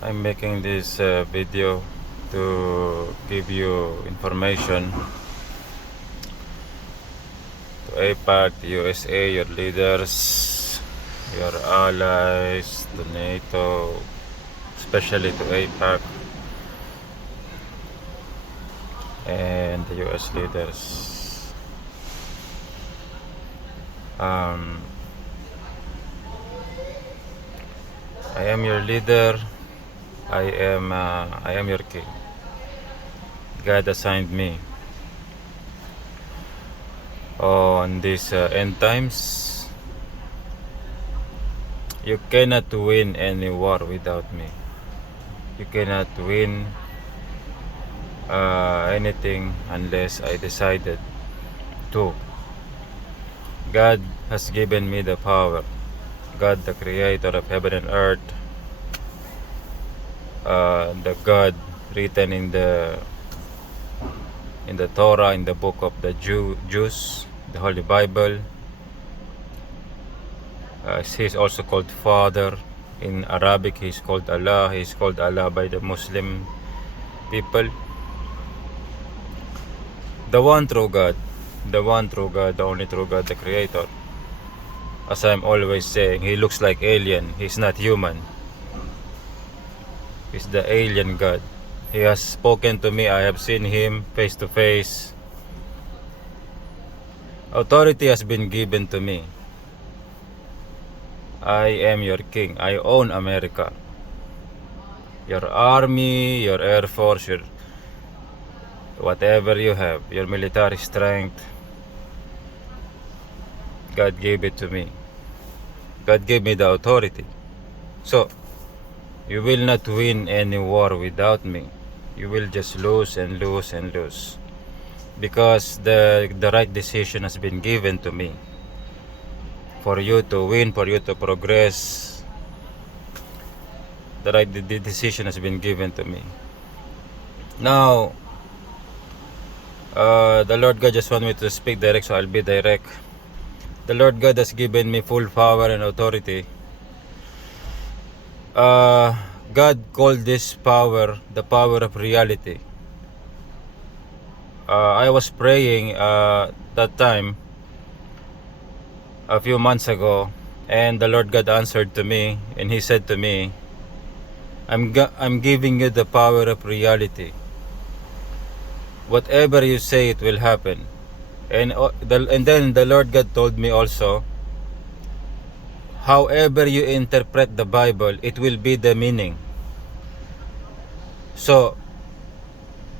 I'm making this video to give you information to APAC, the USA, your leaders, your allies, to NATO, especially to APAC and the US leaders. I am your leader. I am your king. God assigned me on these end times. You cannot win any war without me. You cannot win anything unless I decided to. God has given me the power. God, the creator of heaven and earth, the God written in the Torah, in the book of the Jews, the Holy Bible. He is also called Father. In Arabic, he is called Allah. He is called Allah by the Muslim people. The one true God, the only true God, the Creator. As I'm always saying, he looks like alien. He's not human. He's the alien God. He has spoken to me. I have seen him face to face. Authority has been given to me. I am your king. I own America. Your army, your air force, your whatever you have, your military strength, God gave it to me. God gave me the authority. So, you will not win any war without me. You will just lose and lose and lose. Because the right decision has been given to me. For you to win, for you to progress, the decision has been given to me. Now, the Lord God just want me to speak direct, so I'll be direct. The Lord God has given me full power and authority. God called this power the power of reality. I was praying that time a few months ago, and the Lord God answered to me, and He said to me, I'm giving you the power of reality. Whatever you say, it will happen. And then the Lord God told me also, however you interpret the Bible, it will be the meaning. So,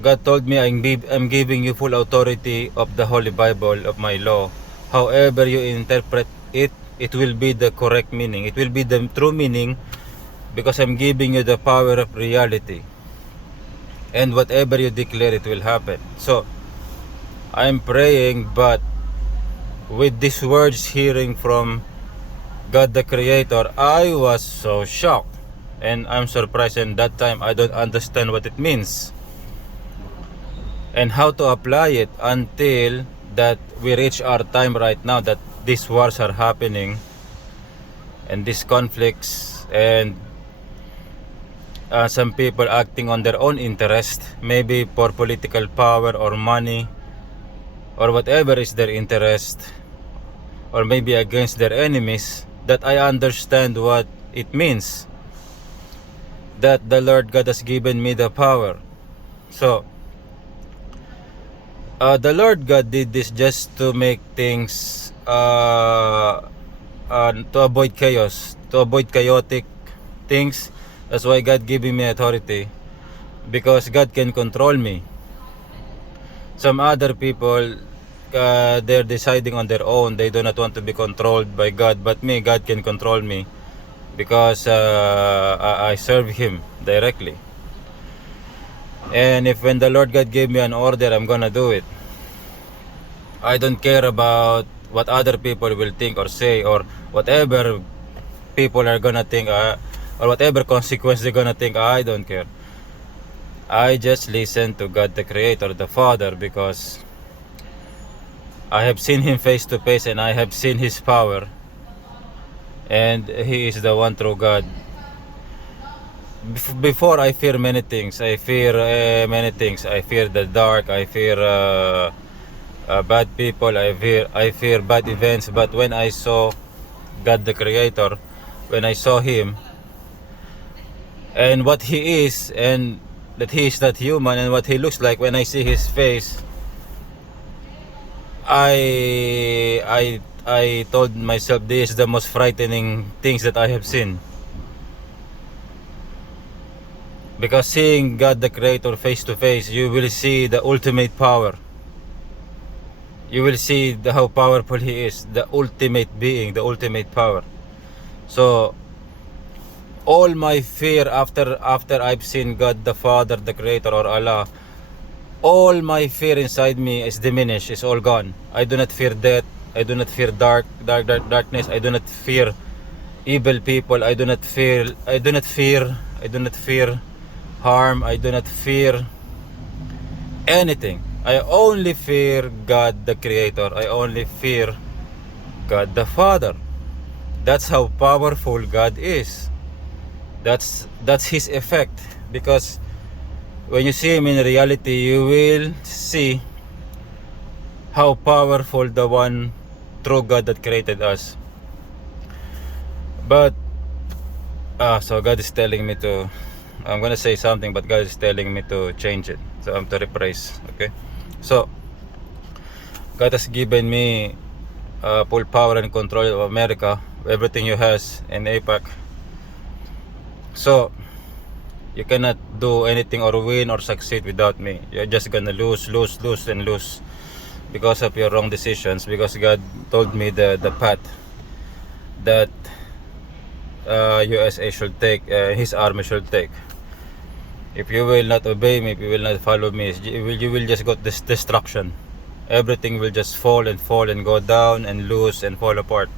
God told me, I'm giving you full authority of the Holy Bible, of my law. However you interpret it, it will be the correct meaning. It will be the true meaning, because I'm giving you the power of reality. And whatever you declare, it will happen. So, I'm praying, but with these words hearing from God the Creator, I was so shocked. And I'm surprised, and that time I don't understand what it means and how to apply it until that we reach our time right now, that these wars are happening and these conflicts, and some people acting on their own interest, maybe for political power or money or whatever is their interest, or maybe against their enemies, that I understand what it means, that the Lord God has given me the power. So, the Lord God did this just to make things, to avoid chaos, to avoid chaotic things. That's why God giving me authority, because God can control me. Some other people, they're deciding on their own. They do not want to be controlled by God. But me, God can control me, because I serve Him directly. And if when the Lord God gave me an order, I'm gonna do it. I don't care about what other people will think or say, or whatever people are gonna think, or whatever consequence they're gonna think. I don't care. I just listen to God the Creator, the Father, because I have seen Him face to face, and I have seen His power, and He is the one true God. before I fear many things. I fear many things. I fear the dark. I fear bad people. I fear bad events. But when I saw God the Creator, when I saw Him and what He is, and that He is not human, and what He looks like, when I see His face, I told myself, this is the most frightening things that I have seen. Because seeing God the Creator face to face, you will see the ultimate power. You will see how powerful He is, the ultimate being, the ultimate power. So all my fear after I've seen God the Father, the Creator, or Allah, all my fear inside me is diminished, is all gone. I do not fear death. I do not fear darkness. I do not fear evil people. I do not fear harm. I do not fear anything. I only fear God the Creator. I only fear God the Father. That's how powerful God is. That's His effect. Because when you see Him in reality, you will see how powerful the one true God that created us. But so God is telling me to, I'm gonna say something, but God is telling me to change it. So I'm to rephrase. Okay. So God has given me full power and control of America, everything you has in APAC. So you cannot do anything or win or succeed without me. You're just gonna lose and lose because of your wrong decisions. Because God told me the path that USA should take, His army should take. If you will not obey me, if you will not follow me, you will just got this destruction. Everything will just fall and go down and lose and fall apart.